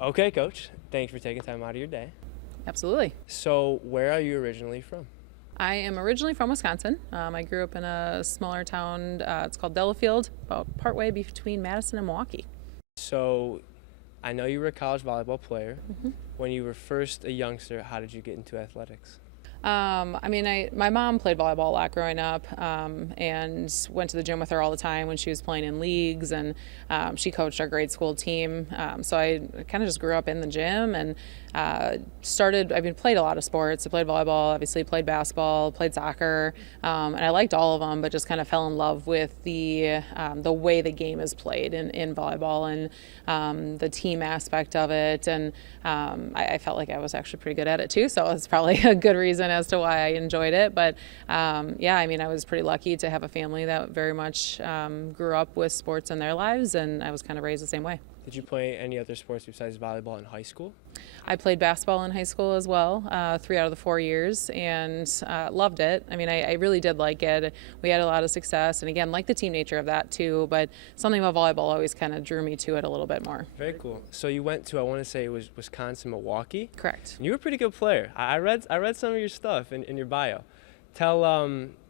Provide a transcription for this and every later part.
Okay, Coach. Thanks for taking time out of your day. Absolutely. So, where are you originally from? I am originally from Wisconsin. I grew up in a smaller town. It's called Delafield, about partway between Madison and Milwaukee. So, I know you were a college volleyball player. When you were first a youngster, how did you get into athletics? My mom played volleyball a lot growing up, and went to the gym with her all the time when she was playing in leagues, and she coached our grade school team. So I kind of just grew up in the gym and played a lot of sports. I played volleyball, obviously played basketball, played soccer, and I liked all of them, but just kind of fell in love with the way the game is played in volleyball and the team aspect of it. And I felt like I was actually pretty good at it too, so it's probably a good reason as to why I enjoyed it. But I was pretty lucky to have a family that very much grew up with sports in their lives, and I was kind of raised the same way. Did you play any other sports besides volleyball in high school? I played basketball in high school as well, 3 out of the 4 years, and loved it. I really did like it. We had a lot of success, and again, like the team nature of that too, but something about volleyball always kind of drew me to it a little bit more. Very cool. So you went to, I want to say it was Wisconsin, Milwaukee? Correct. And you were a pretty good player. I read some of your stuff in your bio. Tell,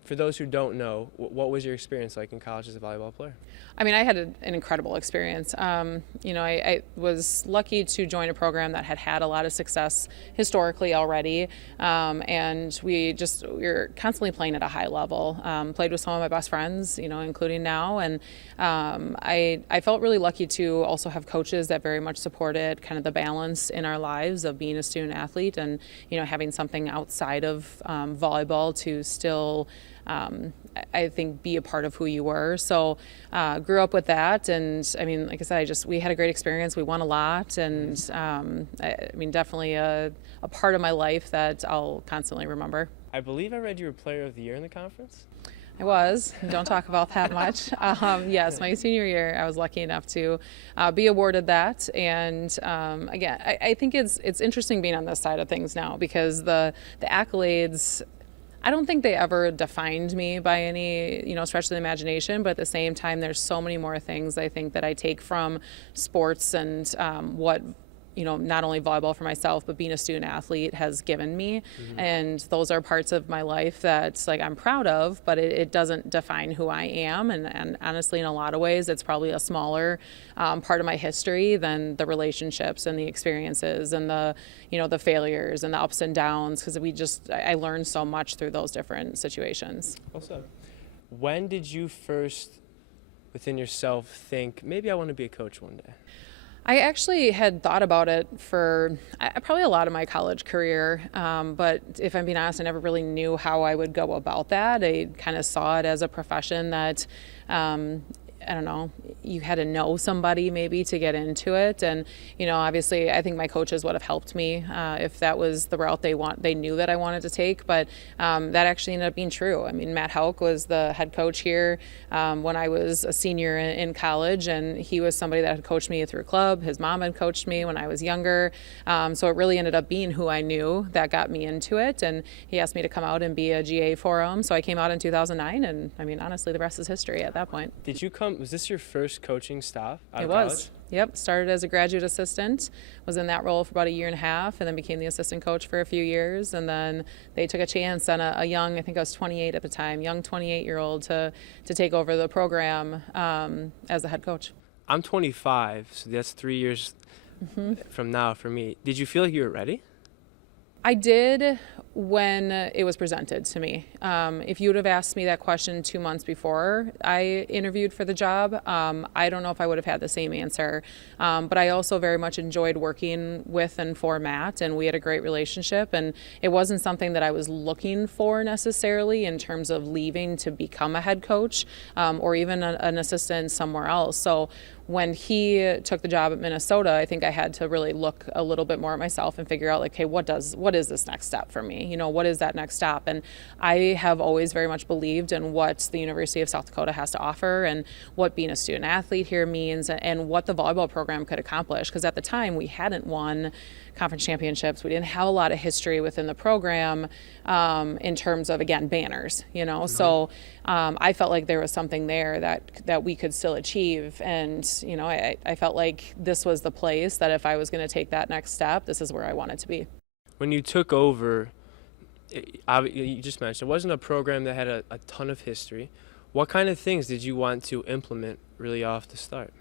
for those who don't know, what was your experience like in college as a volleyball player? I had an incredible experience. I was lucky to join a program that had a lot of success historically already, and we were constantly playing at a high level. Played with some of my best friends, including now, and I felt really lucky to also have coaches that very much supported kind of the balance in our lives of being a student athlete and having something outside of volleyball to still I think be a part of who you were. So grew up with that, and like I said, we had a great experience. We won a lot, and definitely a part of my life that I'll constantly remember. I believe I read you were Player of the Year in the conference. I was. Don't talk about that much. Yes, my senior year, I was lucky enough to be awarded that. And again, I think it's interesting being on this side of things now, because the accolades, I don't think they ever defined me by any, stretch of the imagination, but at the same time, there's so many more things I think that I take from sports and what not only volleyball for myself, but being a student athlete has given me. And those are parts of my life that I'm proud of, but it doesn't define who I am. And honestly, in a lot of ways, it's probably a smaller part of my history than the relationships and the experiences and the failures and the ups and downs, because I learned so much through those different situations. Also, when did you first within yourself think, maybe I want to be a coach one day? I actually had thought about it for probably a lot of my college career, but if I'm being honest, I never really knew how I would go about that. I kind of saw it as a profession that, I don't know, you had to know somebody maybe to get into it. And, obviously I think my coaches would have helped me if that was the route they knew that I wanted to take. But that actually ended up being true. Matt Hauk was the head coach here when I was a senior in college, and he was somebody that had coached me through club. His mom had coached me when I was younger. So it really ended up being who I knew that got me into it. And he asked me to come out and be a GA for him. So I came out in 2009, and honestly, the rest is history at that point. Was this your first coaching staff out of college? It was. Yep. Started as a graduate assistant, was in that role for about 1.5 years, and then became the assistant coach for a few years. And then they took a chance on a young, I think I was 28 at the time, young 28-year-old to take over the program as the head coach. I'm 25, so that's 3 years from now for me. Did you feel like you were ready? I did when it was presented to me. If you would have asked me that question 2 months before I interviewed for the job, I don't know if I would have had the same answer. But I also very much enjoyed working with and for Matt, and we had a great relationship. And it wasn't something that I was looking for necessarily in terms of leaving to become a head coach or even an assistant somewhere else. So when he took the job at Minnesota, I think I had to really look a little bit more at myself and figure out, what is this next step for me? what is that next step? And I have always very much believed in what the University of South Dakota has to offer and what being a student athlete here means and what the volleyball program could accomplish. Because at the time we hadn't won conference championships. We didn't have a lot of history within the program in terms of, again, banners, So I felt like there was something there that we could still achieve. And, I felt like this was the place that if I was going to take that next step, this is where I wanted to be. When you took over, you just mentioned it wasn't a program that had a ton of history. What kind of things did you want to implement really off the start?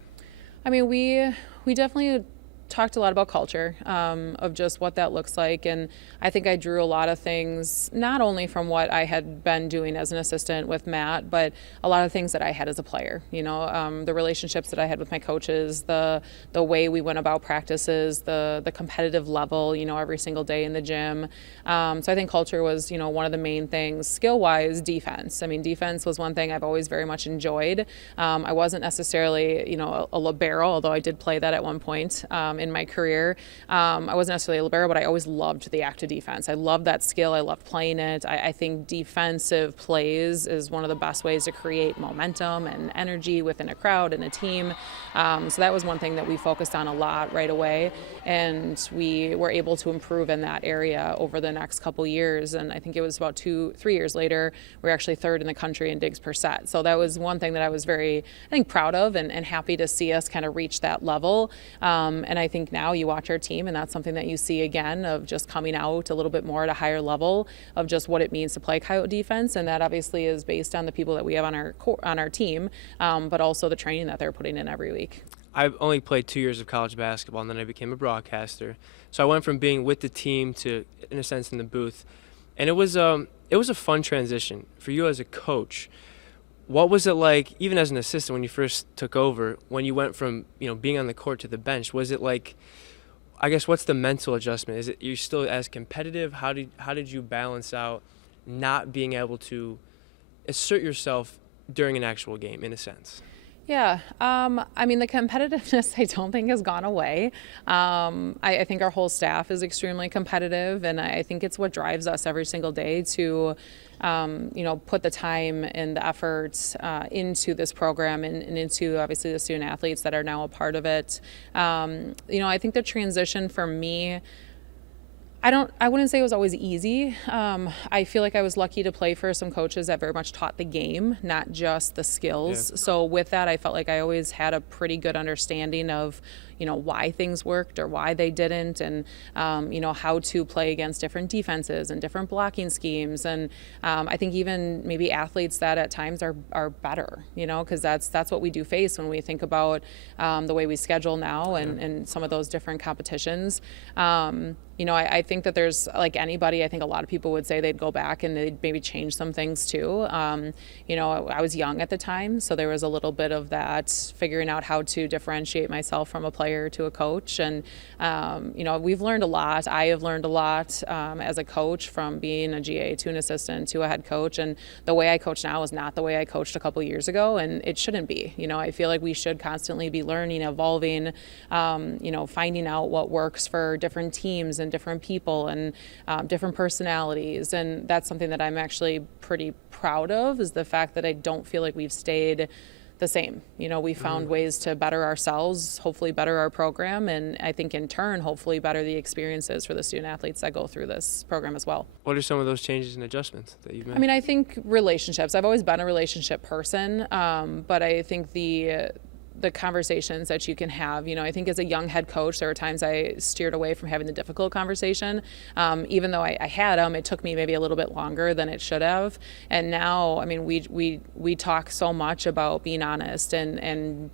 I mean, we definitely talked a lot about culture, of just what that looks like. And I think I drew a lot of things, not only from what I had been doing as an assistant with Matt, but a lot of things that I had as a player, the relationships that I had with my coaches, the way we went about practices, the competitive level, every single day in the gym. So I think culture was, one of the main things. Skill-wise, defense. I mean, defense was one thing I've always very much enjoyed. I wasn't necessarily, a libero, although I did play that at one point in my career. I wasn't necessarily a libero, but I always loved the active defense. I loved that skill. I loved playing it. I think defensive plays is one of the best ways to create momentum and energy within a crowd and a team. So that was one thing that we focused on a lot right away, and we were able to improve in that area over the next couple years. And I think it was about 2-3 years later, we were actually third in the country in digs per set. So that was one thing that I was very, proud of and happy to see us kind of reach that level. And I think now you watch our team, and that's something that you see again of just coming out a little bit more at a higher level of just what it means to play Coyote defense. And that obviously is based on the people that we have on our team, but also the training that they're putting in every week. I only played 2 years of college basketball, and then I became a broadcaster. So I went from being with the team to, in a sense, in the booth. And it was a fun transition for you as a coach. What was it like, even as an assistant, when you first took over, when you went from being on the court to the bench? Was it like, I guess, what's the mental adjustment? Is it you're still as competitive? How did you balance out not being able to assert yourself during an actual game, in a sense? Yeah, I mean, the competitiveness I don't think has gone away. I think our whole staff is extremely competitive, and I think it's what drives us every single day to put the time and the efforts into this program and into obviously the student athletes that are now a part of it. I think the transition for me, I wouldn't say it was always easy. I feel like I was lucky to play for some coaches that very much taught the game, not just the skills. Yeah. So with that, I felt like I always had a pretty good understanding of why things worked or why they didn't, and how to play against different defenses and different blocking schemes. And I think even maybe athletes that at times are better, because that's what we do face when we think about the way we schedule now and some of those different competitions. I think that there's, like anybody, I think a lot of people would say they'd go back and they'd maybe change some things too. I was young at the time, so there was a little bit of that, figuring out how to differentiate myself from a player to a coach. And, we've learned a lot. I have learned a lot as a coach from being a GA to an assistant to a head coach. And the way I coach now is not the way I coached a couple years ago, and it shouldn't be. I feel like we should constantly be learning, evolving, finding out what works for different teams and different people and different personalities. And that's something that I'm actually pretty proud of, is the fact that I don't feel like we've stayed the same. We found ways to better ourselves, hopefully better our program, and I think in turn, hopefully better the experiences for the student athletes that go through this program as well. What are some of those changes and adjustments that you've made? I mean, I think relationships. I've always been a relationship person, but I think the conversations that you can have, I think as a young head coach, there were times I steered away from having the difficult conversation. Even though I had them, it took me maybe a little bit longer than it should have. And now, I mean, we talk so much about being honest and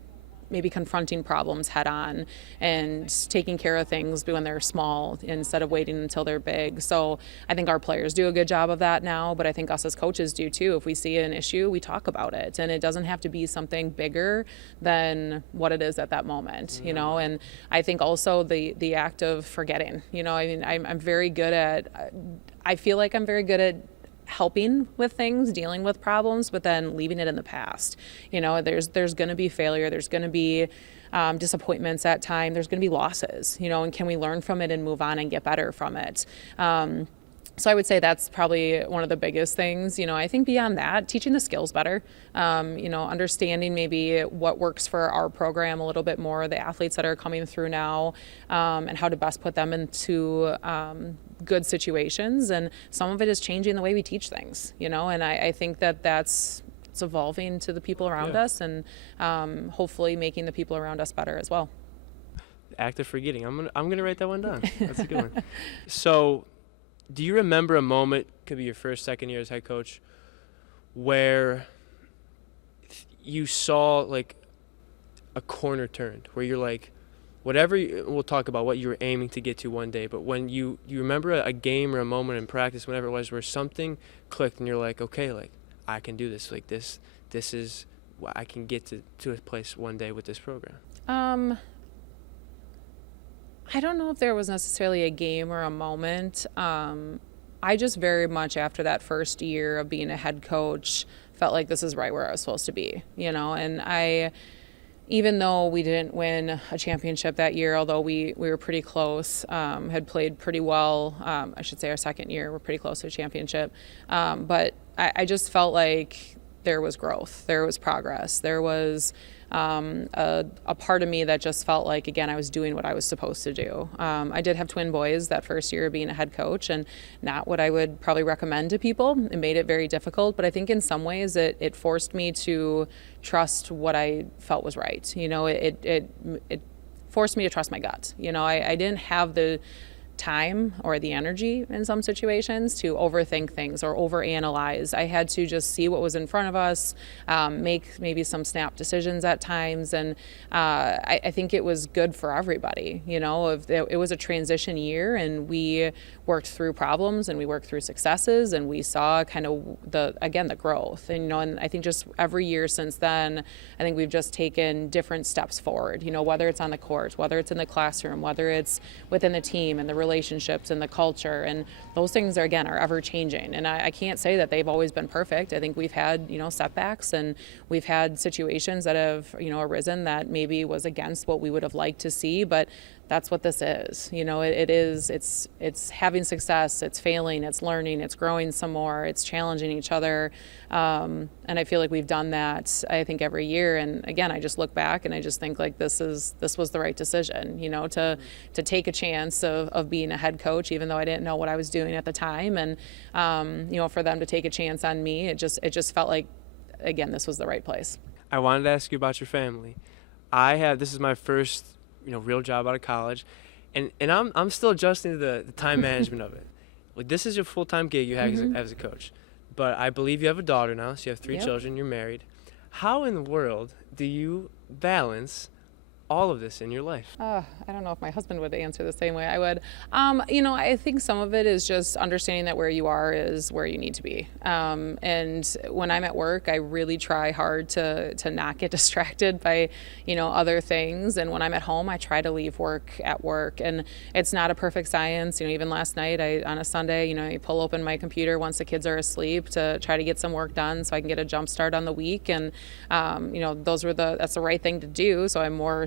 maybe confronting problems head on and taking care of things when they're small instead of waiting until they're big. So I think our players do a good job of that now, but I think us as coaches do too. If we see an issue, we talk about it, and it doesn't have to be something bigger than what it is at that moment, and I think also the act of forgetting, I'm very good at, I feel like I'm very good at helping with things, dealing with problems, but then leaving it in the past. There's going to be failure. There's going to be disappointments at time. There's going to be losses, and can we learn from it and move on and get better from it? So I would say that's probably one of the biggest things. I think beyond that, teaching the skills better, understanding maybe what works for our program a little bit more, the athletes that are coming through now, and how to best put them into good situations. And some of it is changing the way we teach things, and I think it's evolving to the people around us, and hopefully making the people around us better as well. Act of forgetting. I'm gonna write that one down. That's a good one. So, do you remember a moment, could be your first, second year as head coach, where you saw like a corner turned, where you're like, we'll talk about what you were aiming to get to one day, but when you remember a game or a moment in practice, whenever it was, where something clicked and you're like, okay, like I can do this, like this is I can get to a place one day with this program? I don't know if there was necessarily a game or a moment. I just very much, after that first year of being a head coach, felt like this is right where I was supposed to be, and even though we didn't win a championship that year, although we were pretty close, had played pretty well, I should say our second year, we're pretty close to a championship, but I just felt like there was growth, there was progress, there was a part of me that just felt like, again, I was doing what I was supposed to do. I did have twin boys that first year of being a head coach, and not what I would probably recommend to people. It made it very difficult, but I think in some ways it forced me to trust what I felt was right. It forced me to trust my gut. I didn't have the time or the energy in some situations to overthink things or overanalyze. I had to just see what was in front of us, make maybe some snap decisions at times, and I think it was good for everybody. It was a transition year, and we worked through problems and we worked through successes, and we saw kind of the growth. And I think just every year since then, I think we've just taken different steps forward. Whether it's on the court, whether it's in the classroom, whether it's within the team and the relationships and the culture, and those things are ever changing. And I can't say that they've always been perfect. I think we've had setbacks, and we've had situations that have arisen that maybe was against what we would have liked to see, but that's what this is. It's having success, it's failing, it's learning, it's growing some more, it's challenging each other. And I feel like we've done that, I think, every year. And again, I just look back and I just think like this was the right decision, to take a chance of being a head coach, even though I didn't know what I was doing at the time. And, for them to take a chance on me, it just felt like, again, this was the right place. I wanted to ask you about your family. This is my first real job out of college, and I'm still adjusting to the time management of it. Like, this is your full-time gig you have as a coach, but I believe you have a daughter now, so you have three children, you're married. How in the world do you balance all of this in your life? I don't know if my husband would answer the same way I would. I think some of it is just understanding that where you are is where you need to be. And when I'm at work, I really try hard to not get distracted by, other things. And when I'm at home, I try to leave work at work. And it's not a perfect science. Even last night, on a Sunday, I pull open my computer once the kids are asleep to try to get some work done so I can get a jump start on the week. And, that's the right thing to do. So I'm a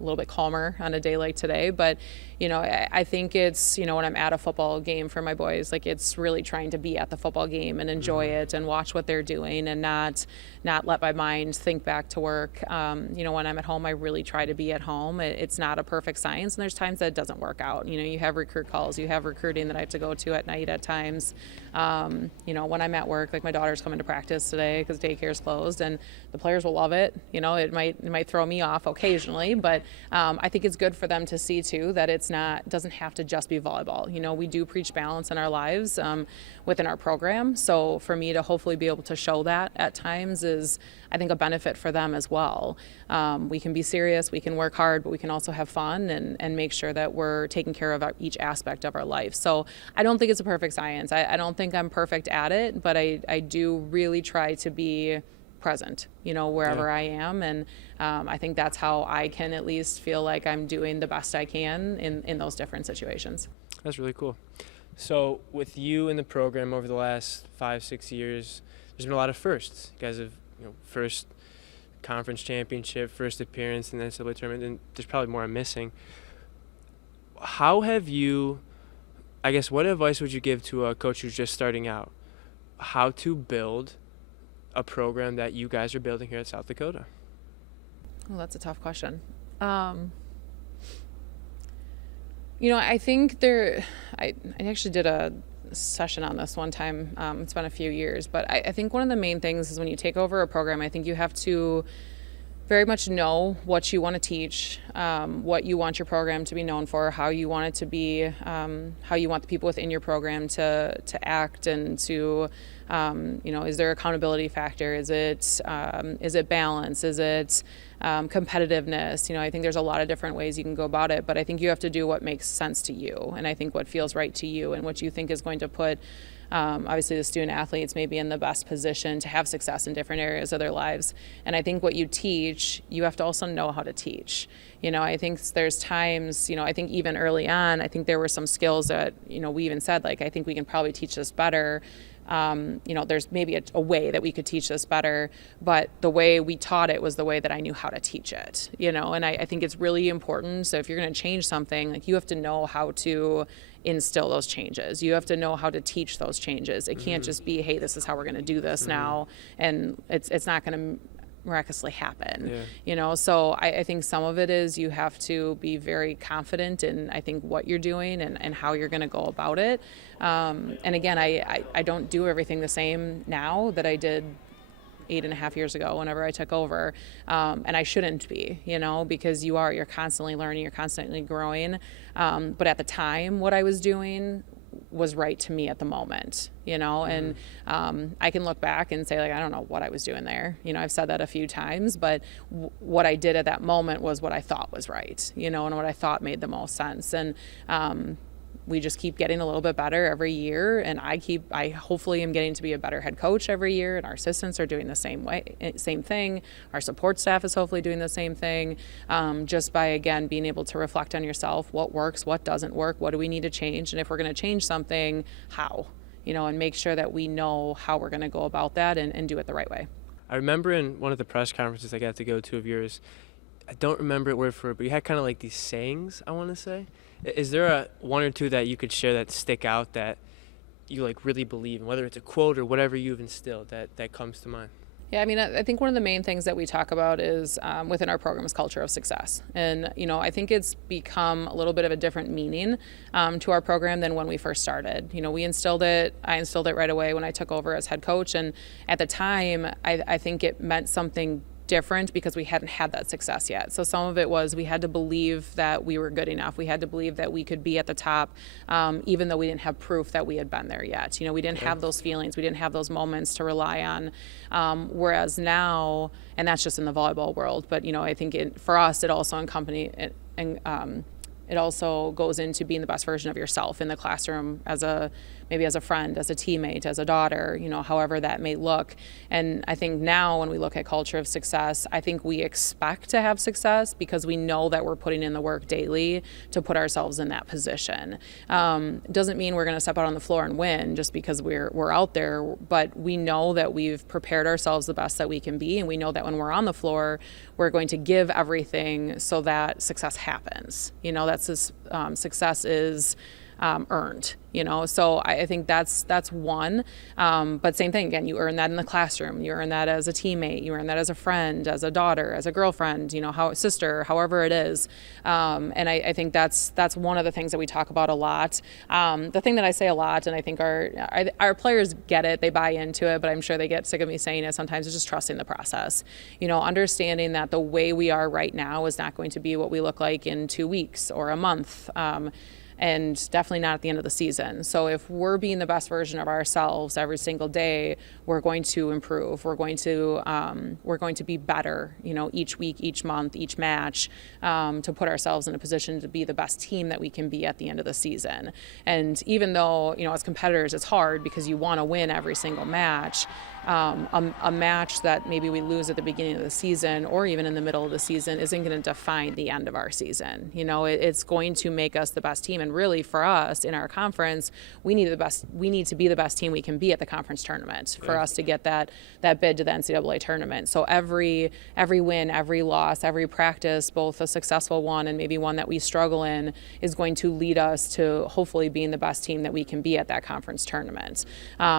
little bit calmer on a day like today. But, I think it's, when I'm at a football game for my boys, like, it's really trying to be at the football game and enjoy it and watch what they're doing and not let my mind think back to work. When I'm at home, I really try to be at home. It's not a perfect science, and there's times that it doesn't work out. You have recruit calls, you have recruiting that I have to go to at night at times. When I'm at work, like my daughter's coming to practice today because daycare's closed, and the players will love it. It might throw me off occasionally, but I think it's good for them to see too that it doesn't have to just be volleyball. We do preach balance in our lives within our program. So for me to hopefully be able to show that at times is, I think, a benefit for them as well. We can be serious, we can work hard, but we can also have fun and make sure that we're taking care of each aspect of our life. So I don't think it's a perfect science. I don't think I'm perfect at it, but I do really try to be present, wherever I am. And I think that's how I can at least feel like I'm doing the best I can in those different situations. That's really cool. So with you in the program over the last 5-6 years, there's been a lot of firsts. You guys have, first conference championship, first appearance in the NCAA tournament, and there's probably more I'm missing. How have you I guess what advice would you give to a coach who's just starting out? How to build a program that you guys are building here at South Dakota? Well, that's a tough question. I think I actually did a session on this one time. It's been a few years, but I think one of the main things is when you take over a program, I think you have to very much know what you want to teach, what you want your program to be known for, how you want it to be, how you want the people within your program to act, and to, is there accountability factor? Is it balance? Is it competitiveness? I think there's a lot of different ways you can go about it, but I think you have to do what makes sense to you, and I think what feels right to you, and what you think is going to put obviously the student athletes may be in the best position to have success in different areas of their lives. And I think what you teach, you have to also know how to teach. I think there's times, I think even early on, I think there were some skills that, we even said, like, I think we can probably teach this better. There's maybe a way that we could teach this better, but the way we taught it was the way that I knew how to teach it, and I think it's really important. So if you're going to change something, like, you have to know how to instill those changes. You have to know how to teach those changes. It can't just be, hey, this is how we're going to do this now, and it's not going to miraculously happen. So I think some of it is you have to be very confident in, I think, what you're doing and how you're going to go about it. And again, I don't do everything the same now that I did 8.5 years ago whenever I took over, and I shouldn't be, because you're constantly learning, you're constantly growing, but at the time what I was doing was right to me at the moment, and I can look back and say, like, I don't know what I was doing there. I've said that a few times, but what I did at that moment was what I thought was right, and what I thought made the most sense. And we just keep getting a little bit better every year, and I hopefully am getting to be a better head coach every year, and our assistants are doing the same thing. Our support staff is hopefully doing the same thing, just by, again, being able to reflect on yourself, what works, what doesn't work, what do we need to change, and if we're going to change something, how, and make sure that we know how we're going to go about that and do it the right way. I remember in one of the press conferences I got to go to of yours, I don't remember it word for word, but you had kind of like these sayings, I want to say. Is there one or two that you could share that stick out that you, like, really believe in, whether it's a quote or whatever you've instilled that comes to mind? Yeah, I mean, I think one of the main things that we talk about is within our program is culture of success. And, I think it's become a little bit of a different meaning to our program than when we first started. I instilled it right away when I took over as head coach. And at the time, I think it meant something different because we hadn't had that success yet. So some of it was we had to believe that we were good enough. We had to believe that we could be at the top, even though we didn't have proof that we had been there yet. We didn't have those feelings. We didn't have those moments to rely on. Whereas now, and that's just in the volleyball world, but I think for us, it also it also goes into being the best version of yourself in the classroom, maybe as a friend, as a teammate, as a daughter, however that may look. And I think now when we look at culture of success, I think we expect to have success because we know that we're putting in the work daily to put ourselves in that position. Doesn't mean we're going to step out on the floor and win just because we're out there, but we know that we've prepared ourselves the best that we can be, and we know that when we're on the floor, we're going to give everything so that success happens. Success is earned, so I think that's one, but same thing again, you earn that in the classroom, you earn that as a teammate, you earn that as a friend, as a daughter, as a girlfriend, sister, however it is, and I think that's one of the things that we talk about a lot. The thing that I say a lot, and I think our players get it, they buy into it, but I'm sure they get sick of me saying it sometimes, is just trusting the process, understanding that the way we are right now is not going to be what we look like in 2 weeks or a month, and definitely not at the end of the season. So if we're being the best version of ourselves every single day, we're going to improve. We're going to be better, each week, each month, each match, to put ourselves in a position to be the best team that we can be at the end of the season. And even though, as competitors, it's hard because you want to win every single match, a match that maybe we lose at the beginning of the season or even in the middle of the season isn't going to define the end of our season. It's going to make us the best team. And really for us in our conference, we need to be the best team we can be at the conference tournament for us to get that bid to the NCAA tournament. So every win, every loss, every practice, both a successful one and maybe one that we struggle in, is going to lead us to hopefully being the best team that we can be at that conference tournament.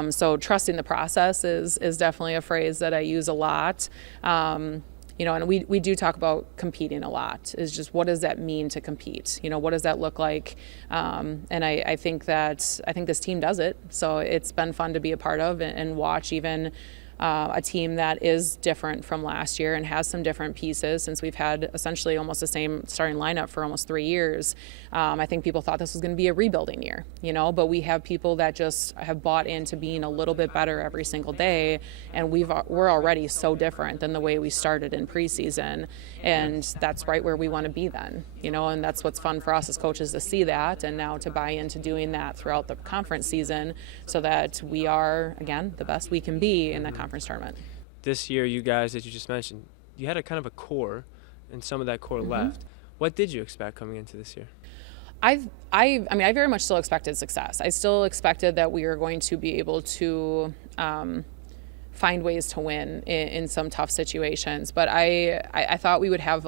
So trusting the process is definitely a phrase that I use a lot. And we do talk about competing a lot, is just what does that mean to compete? What does that look like? And I think this team does it. So it's been fun to be a part of and watch even a team that is different from last year and has some different pieces since we've had essentially almost the same starting lineup for almost 3 years. I think people thought this was going to be a rebuilding year, but we have people that just have bought into being a little bit better every single day, and we're already so different than the way we started in preseason, and that's right where we want to be then, and that's what's fun for us as coaches to see that, and now to buy into doing that throughout the conference season so that we are, again, the best we can be in the conference tournament. This year, you guys, as you just mentioned, you had a kind of a core, and some of that core left. What did you expect coming into this year? I very much still expected success. I still expected that we were going to be able to find ways to win in some tough situations. But I thought we would have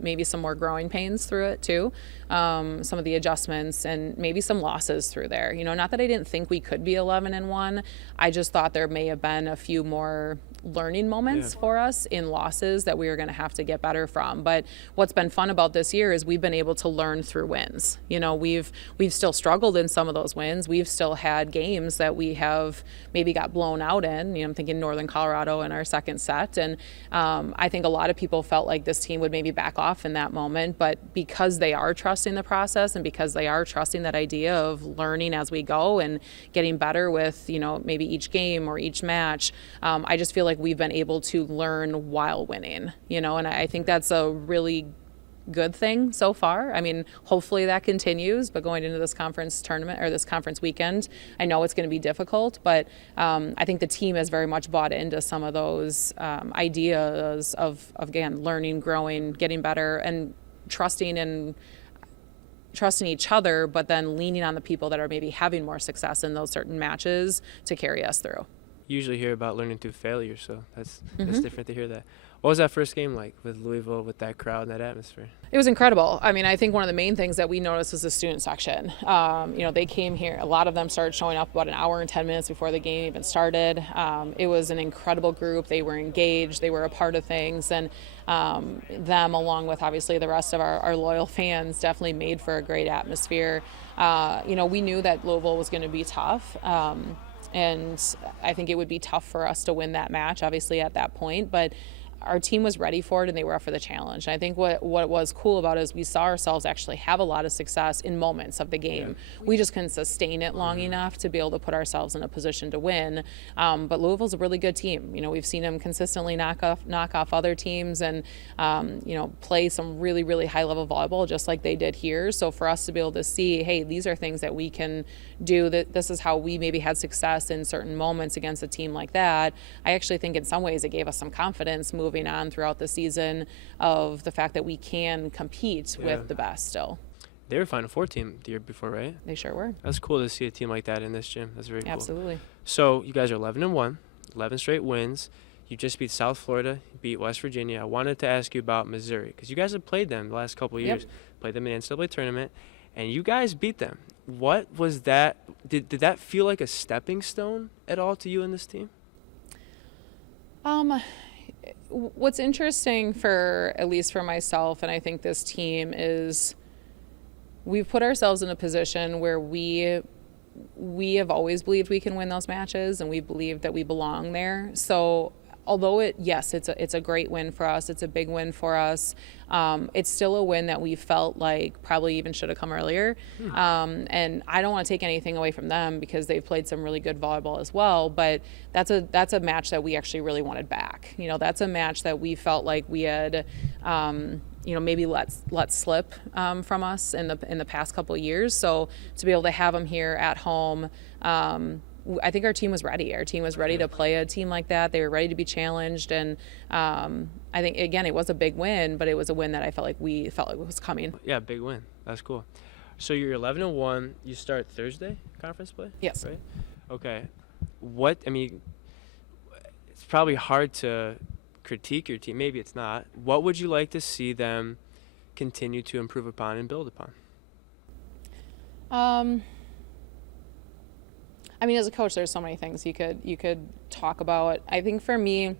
maybe some more growing pains through it too. Some of the adjustments and maybe some losses through there. Not that I didn't think we could be 11-1. I just thought there may have been a few more learning moments for us in losses that we were going to have to get better from. But what's been fun about this year is we've been able to learn through wins. We've still struggled in some of those wins. We've still had games that we have maybe got blown out in. I'm thinking Northern Colorado in our second set. And I think a lot of people felt like this team would maybe back off in that moment. But because they are trusting the process and because they are trusting that idea of learning as we go and getting better with, maybe each game or each match, I just feel like we've been able to learn while winning, and I think that's a really good thing so far. Hopefully that continues, but going into this conference tournament or this conference weekend, I know it's going to be difficult, but I think the team has very much bought into some of those ideas of again, learning, growing, getting better, and trusting each other, but then leaning on the people that are maybe having more success in those certain matches to carry us through. Usually hear about learning through failure, so that's different to hear that. What was that first game like with Louisville, with that crowd and that atmosphere? It was incredible. I think one of the main things that we noticed was the student section. They came here, a lot of them started showing up about an hour and 10 minutes before the game even started. It was an incredible group. They were engaged, they were a part of things, and them, along with obviously the rest of our loyal fans, definitely made for a great atmosphere. We knew that Louisville was going to be tough. And I think it would be tough for us to win that match, obviously, at that point. But our team was ready for it, and they were up for the challenge. And I think what was cool about it is we saw ourselves actually have a lot of success in moments of the game. Yeah. We just couldn't sustain it long enough to be able to put ourselves in a position to win. But Louisville's a really good team. We've seen them consistently knock off other teams and play some really, really high-level volleyball just like they did here. So for us to be able to see, hey, these are things that we can do, that this is how we maybe had success in certain moments against a team like that, I actually think in some ways it gave us some confidence moving on throughout the season of the fact that we can compete with the best still. They were Final Four team the year before, right? They sure were. That's cool to see a team like that in this gym. That's very cool. Absolutely. So you guys are 11-1, 11 straight wins. You just beat South Florida, you beat West Virginia. I wanted to ask you about Missouri because you guys have played them the last couple of years, played them in the NCAA tournament, and you guys beat them. What was that? Did that feel like a stepping stone at all to you and this team? What's interesting at least for myself, and I think this team, is we've put ourselves in a position where we have always believed we can win those matches, and we believe that we belong there. So although it's a great win for us, it's a big win for us, it's still a win that we felt like probably even should have come earlier. And I don't want to take anything away from them because they've played some really good volleyball as well, but that's a match that we actually really wanted back. That's a match that we felt like we had maybe let slip from us in the past couple of years. So to be able to have them here at home, I think our team was ready. Our team was ready to play a team like that. They were ready to be challenged. And I think, again, it was a big win, but it was a win that I felt like it was coming. Yeah, big win. That's cool. So you're 11-1. You start Thursday conference play? Yes. Right? Okay. It's probably hard to critique your team. Maybe it's not. What would you like to see them continue to improve upon and build upon? As a coach, there's so many things you could talk about. I think for me,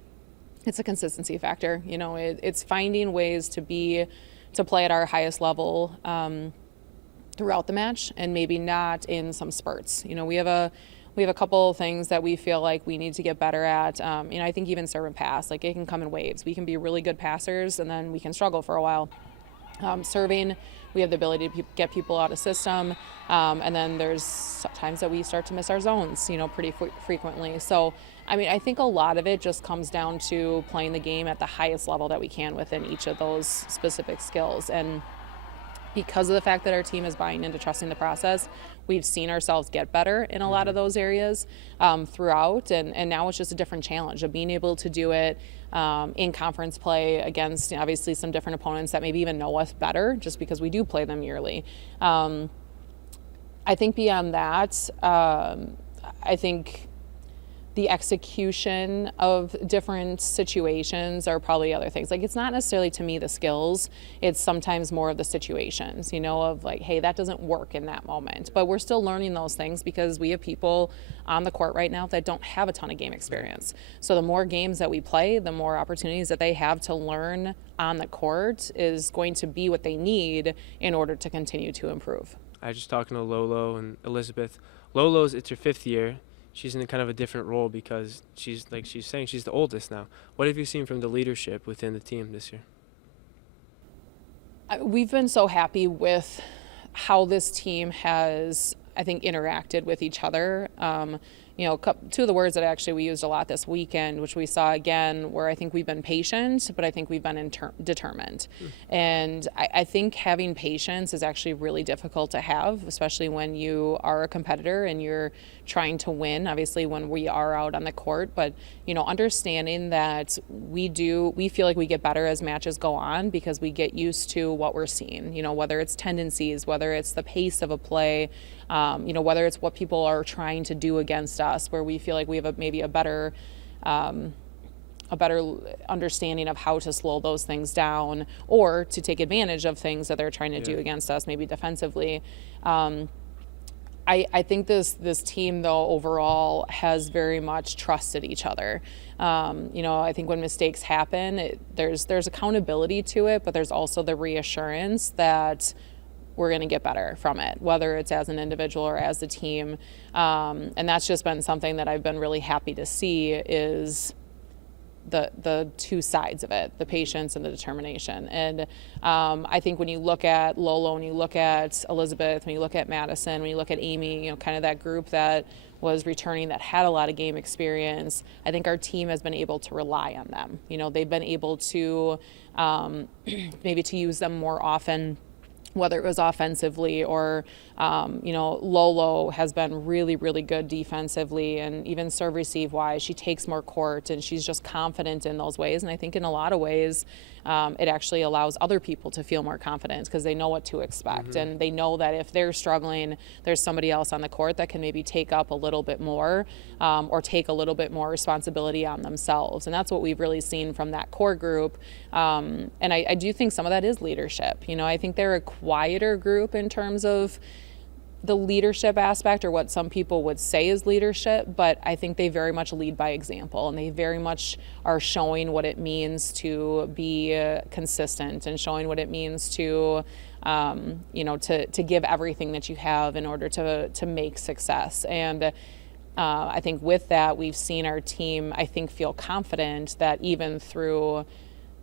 it's a consistency factor. It's finding ways to play at our highest level throughout the match, and maybe not in some spurts. We have a couple of things that we feel like we need to get better at. I think even serve and pass, like, it can come in waves. We can be really good passers, and then we can struggle for a while. Serving, we have the ability to get people out of system, and then there's times that we start to miss our zones, pretty frequently. So, I think a lot of it just comes down to playing the game at the highest level that we can within each of those specific skills. And because of the fact that our team is buying into trusting the process, we've seen ourselves get better in a lot of those areas throughout, and now it's just a different challenge of being able to do it in conference play against, obviously, some different opponents that maybe even know us better just because we do play them yearly. I think beyond that, I think the execution of different situations are probably other things. Like, it's not necessarily, to me, the skills. It's sometimes more of the situations, of like, hey, that doesn't work in that moment. But we're still learning those things because we have people on the court right now that don't have a ton of game experience. So the more games that we play, the more opportunities that they have to learn on the court is going to be what they need in order to continue to improve. I was just talking to Lolo and Elizabeth. It's her 5th year. She's in kind of a different role because she's saying she's the oldest now. What have you seen from the leadership within the team this year? We've been so happy with how this team has, I think, interacted with each other. Two of the words that actually we used a lot this weekend, which we saw again, where I think we've been patient, but I think we've been determined. And I think having patience is actually really difficult to have, especially when you are a competitor and you're trying to win, obviously, when we are out on the court. But, understanding that we feel like we get better as matches go on because we get used to what we're seeing, whether it's tendencies, whether it's the pace of a play, whether it's what people are trying to do against us, where we feel like we have maybe a better understanding of how to slow those things down or to take advantage of things that they're trying to do against us, maybe defensively. I think this team, though, overall has very much trusted each other. I think when mistakes happen, there's accountability to it, but there's also the reassurance that we're going to get better from it, whether it's as an individual or as a team. And that's just been something that I've been really happy to see, is the two sides of it, the patience and the determination. And I think when you look at Lolo, when you look at Elizabeth, when you look at Madison, when you look at Amy, kind of that group that was returning that had a lot of game experience, I think our team has been able to rely on them. They've been able to maybe to use them more often, whether it was offensively or, Lolo has been really, really good defensively, and even serve receive wise, she takes more court and she's just confident in those ways. And I think in a lot of ways, it actually allows other people to feel more confident because they know what to expect. And they know that if they're struggling, there's somebody else on the court that can maybe take up a little bit more or take a little bit more responsibility on themselves. And that's what we've really seen from that core group. And I do think some of that is leadership. I think they're a quieter group in terms of the leadership aspect, or what some people would say is leadership, but I think they very much lead by example, and they very much are showing what it means to be consistent and showing what it means to give everything that you have in order to make success. And I think with that, we've seen our team, I think, feel confident that even through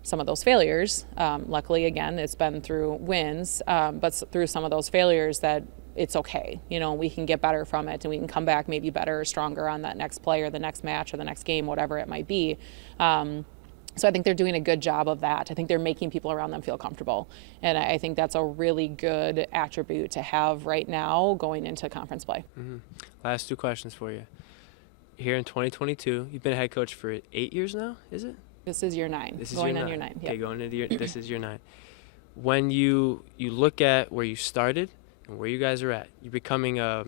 some of those failures, luckily, again, it's been through wins, but through some of those failures, that it's okay. We can get better from it, and we can come back maybe better or stronger on that next play or the next match or the next game, whatever it might be. So I think they're doing a good job of that. I think they're making people around them feel comfortable. And I think that's a really good attribute to have right now going into conference play. Last two questions for you. here in 2022. You've been a head coach for 8 years now, is it? This is year 9. This is going year on 9. year 9. Okay, Yep. going into this is year 9. When you look at where you started and where you guys are at, you're becoming a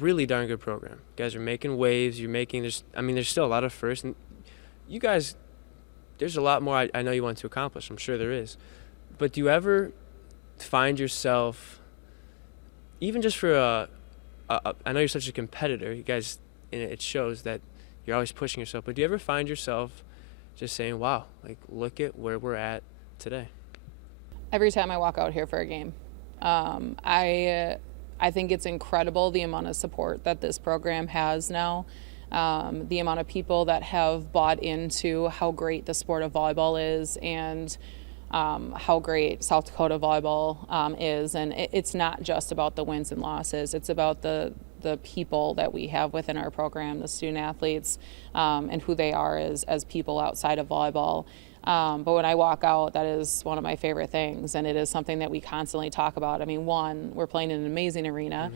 really darn good program. You guys are making waves. There's still a lot of firsts, and you guys, there's a lot more I know you want to accomplish. I'm sure there is. But do you ever find yourself, even just for I know you're such a competitor, you guys, and it shows that you're always pushing yourself, but do you ever find yourself just saying, wow, like, look at where we're at today? Every time I walk out here for a game, I think it's incredible the amount of support that this program has now, the amount of people that have bought into how great the sport of volleyball is, and how great South Dakota volleyball is. And it's not just about the wins and losses. It's about the people that we have within our program, the student athletes, and who they are as people outside of volleyball. But when I walk out, that is one of my favorite things, and it is something that we constantly talk about. I mean, one, we're playing in an amazing arena.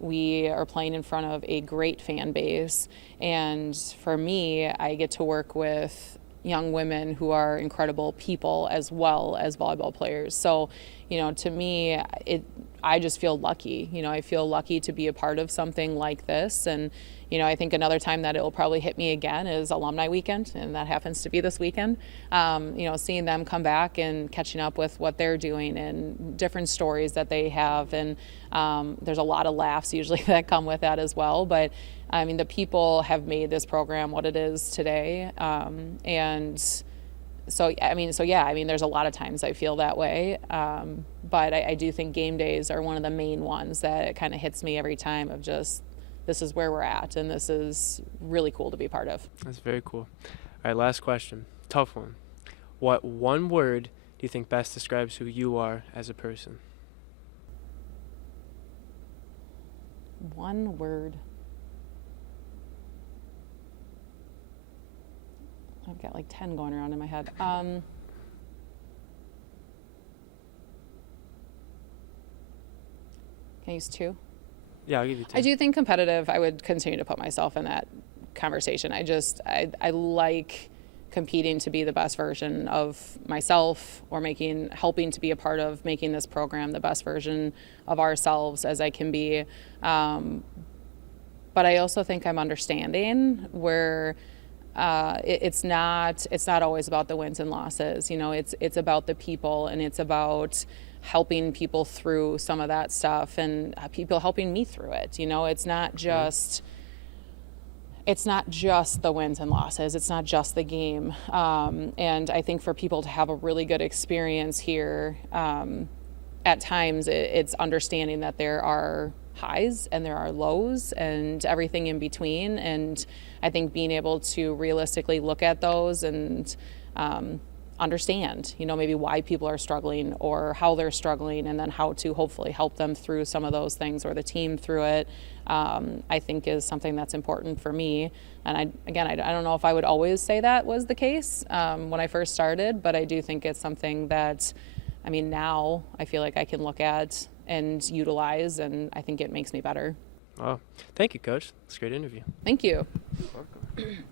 We are playing in front of a great fan base, and for me, I get to work with young women who are incredible people as well as volleyball players. So, to me, I just feel lucky. I feel lucky to be a part of something like this. And I think another time that it will probably hit me again is alumni weekend, and that happens to be this weekend. Seeing them come back and catching up with what they're doing and different stories that they have. And there's a lot of laughs usually that come with that as well. But I mean, the people have made this program what it is today. There's a lot of times I feel that way. But I do think game days are one of the main ones that it kind of hits me every time of just, this is where we're at, and this is really cool to be part of. That's very cool. All right, last question. Tough one. What one word do you think best describes who you are as a person? One word. I've got like 10 going around in my head. Can I use 2? Yeah, I'll give you 2. I do think competitive. I would continue to put myself in that conversation. I like competing to be the best version of myself, or helping to be a part of making this program the best version of ourselves as I can be. But I also think I'm understanding where it's not always about the wins and losses. It's about the people, and it's about helping people through some of that stuff, and people helping me through it. It's not just the wins and losses. It's not just the game. And I think for people to have a really good experience here, at times it's understanding that there are highs and there are lows and everything in between. And I think being able to realistically look at those and understand, maybe why people are struggling or how they're struggling, and then how to hopefully help them through some of those things, or the team through it, I think is something that's important for me. And I don't know if I would always say that was the case when I first started, but I do think it's something that, now I feel like I can look at and utilize, and I think it makes me better. Wow. Thank you, Coach. It's a great interview. Thank you. You're welcome.